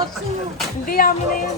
Hindi amin na yan.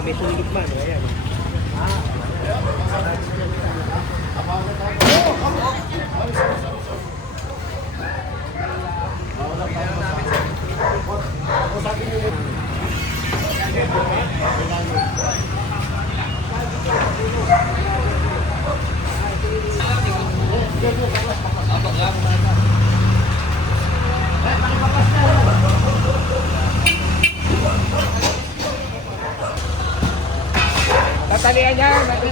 May sulit man, ayan. Tatalian niya, tali.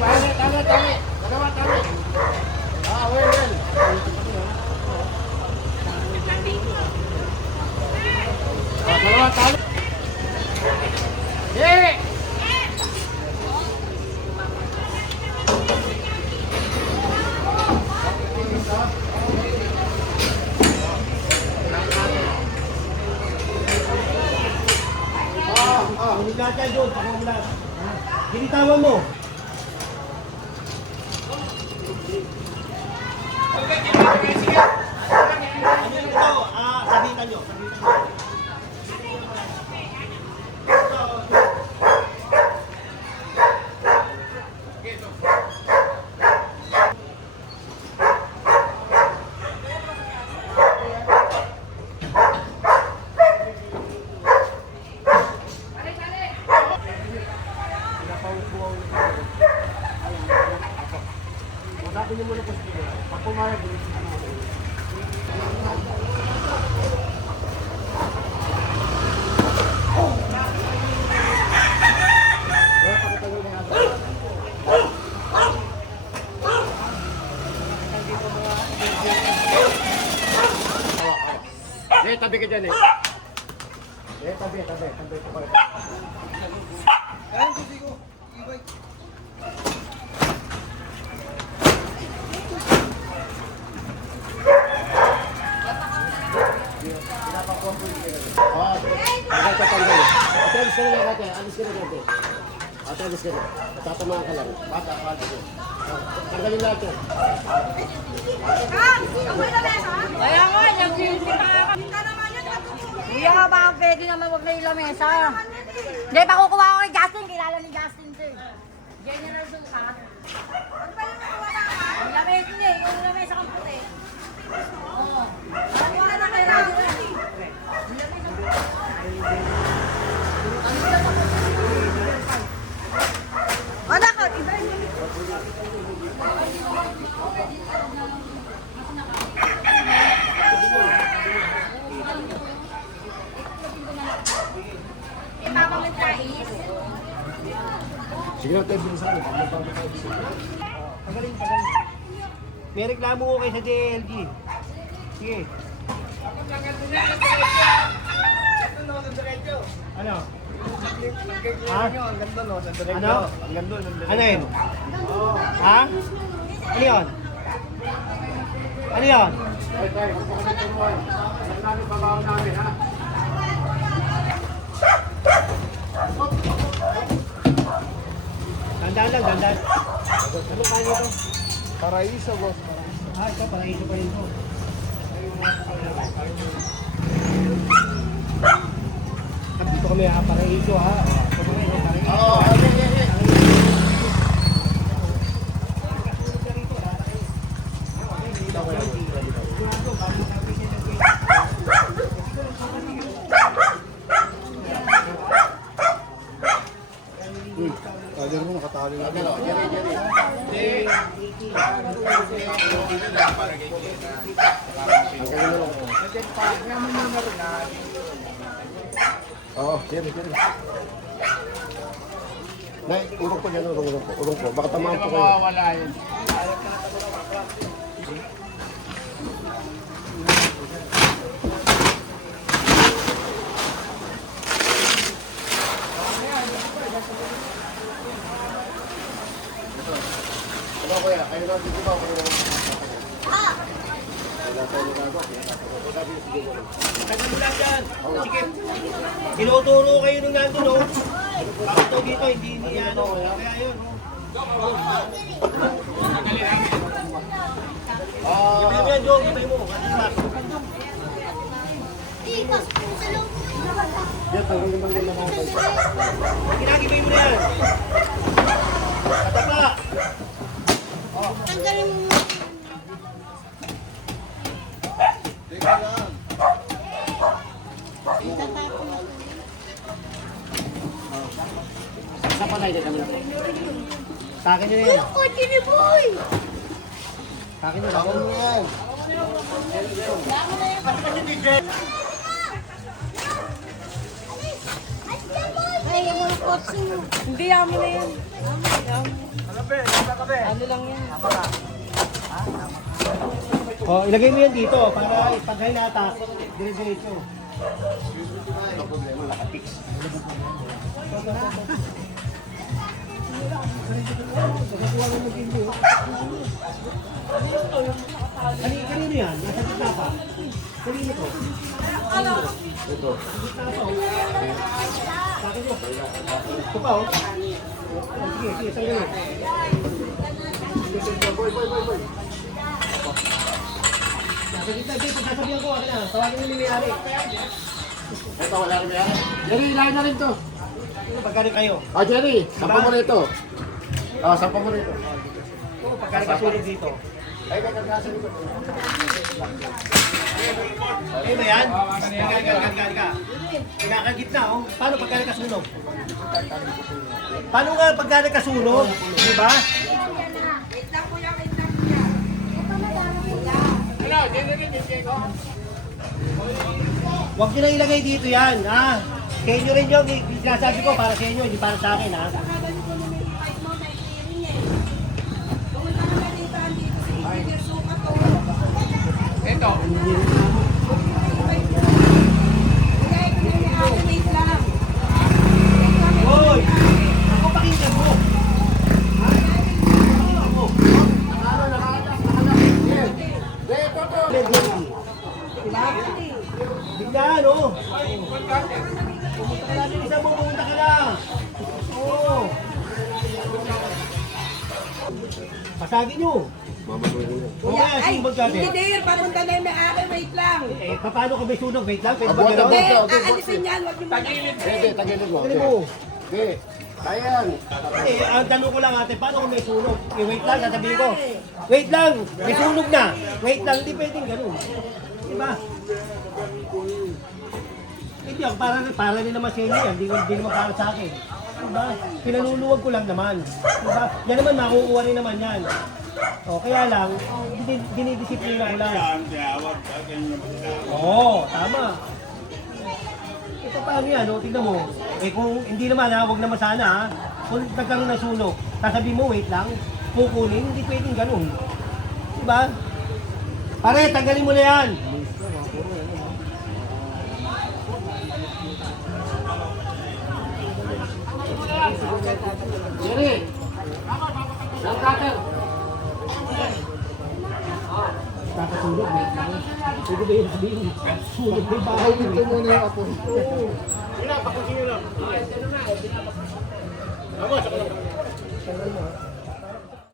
Dalawa, tali. Well. Dalawa, tali. Yeah! Humigat yan doon, pakulat. Ginitawan mo. Ano ito? Sabitan nyo. Sabi niyo muna po sa video. Pag pumayag, tabi ka dyan eh. Tabi ko kayo. Ayun, hindi ko. Alis ka na. Tatamaan ka lang. Bata. Tanggalin lahat yan. Kaya nga, nag-guilty pa nga kami. Kuya nga ba, pwede naman wag na yung lamesa. Hindi, pakukuha ko kay Justin. Kilala ni Justin to. General Zulka. Ano ba yung nakuha na ka? Yung lamesa niya, yung lamesa kang puti. Oo. Ano ka na kailangan? Yung lamesa kang puti. Anak ko, iba yung Sige na tayo bilisan. Pagaling. May reklamo ko kayo sa JLG. Sige. Ano? Ha? Ang ganda no, sa direct. Ano? Ang ganda no. Ano yun? Ha? Ano yun? Ano yun? Tayo, magpapatuloy. Ang namin babaw namin, ha? Dandan lang, dandan. Ano pa nito? Paraiso, boss. Ito, paraiso pa rin ito. Dito kami paraiso, ha? Oo, Kader mo, nakatali lang. Oo, Jerry. Nay, urong po dyan, urong po. Urong po. Baka tamaan po kayo. Wala yun. Ano kuya? Kayo na dito ba? Kayo na Tagal mo lang dyan. Sige. Tinuturo kayo nung nandun, no? Bakit to dito, hindi ano. Kaya yun, no? Gibay mo yan, Joe. Gibay mo. Ano ba? Yan, tanggalin naman yung mga kayo. Ginagibay mo na yan. Katapa. Tanggalin mo. Isa pa tayo kami lang. Sa akin yun yan. Kotse ni Boy! Sa akin yun. Ako mo yan. Ay, yung mga kotse mo. Hindi, amin na yan. Ano lang yan? Oh, ilagay mo yan dito para pag hinata, dire-diretso. Ang problema, nakapix. Kanino yan? Nasa gitna pa. Kanino to? Ito. Bakit mo? Ito pa, oh. Sige, sige, tanggalin. Nasa gitna, dito, sasabihan ko, akin na. Tawagin mo ni Mayari. Ito, wala rin yan. Jerry, ilahin na rin to. Pagkano kayo? Ah, Jerry, sampa mo rito. Ah, sampa mo rito. Oo, pagkano kasunod dito? Ay, kakargasan dito. Ayun ba yan? Pagkano ka. Kinakagitna, oh. Paano pagkano kasunog? Paano nga pagkano kasunog? Diba? Huwag nyo na ilagay dito yan, ha? Sa inyo rin yung sinasabi ko para sa inyo, hindi para sa akin, ha? Ito. Hoy! Ako pakinggan mo! Ha? Ako! Biglaan, oh! Pumunta ka natin isa mo, pumunta ka na! Oo! Pasagin nyo! Oo nga, sige magkate. Hindi, papunta na yung may-ari, wait lang. Eh, paano ka may sunog? Wait lang, pwede ba Abot, gano'n? Hindi, abot. aalisin yan, huwag yung Hindi, tagilid mo. Ano mo? Hindi. Kaya yan. Eh, ang tanong ko lang ate, paano kung may sunog? Eh, wait lang, sasabihin ko. Wait lang, may sunog na. Wait lang, hindi pwedeng ganun. Diba? Hindi ako, para rin naman sa inyo yan, hindi naman para sa akin. Diba? Pinanuluwag ko lang naman. Diba? Yan naman, makukuha rin naman yan. O, kaya lang, dinidisiplina ko lang. Oo, tama. Ito paano yan, o, tignan mo. Eh kung hindi naman ha, huwag naman sana ha. Kung nagkaroon ng sunog, sasabihin mo, wait lang, kukunin, hindi pwedeng ganun. Diba? Pare, tanggalin mo na yan. Jerry! Ang cutter! Kakasunog, wait lang. Pwede ba yun sabihin? Sunog na yung bahay. Ay, dito muna yung apo. Oo. Tama, sa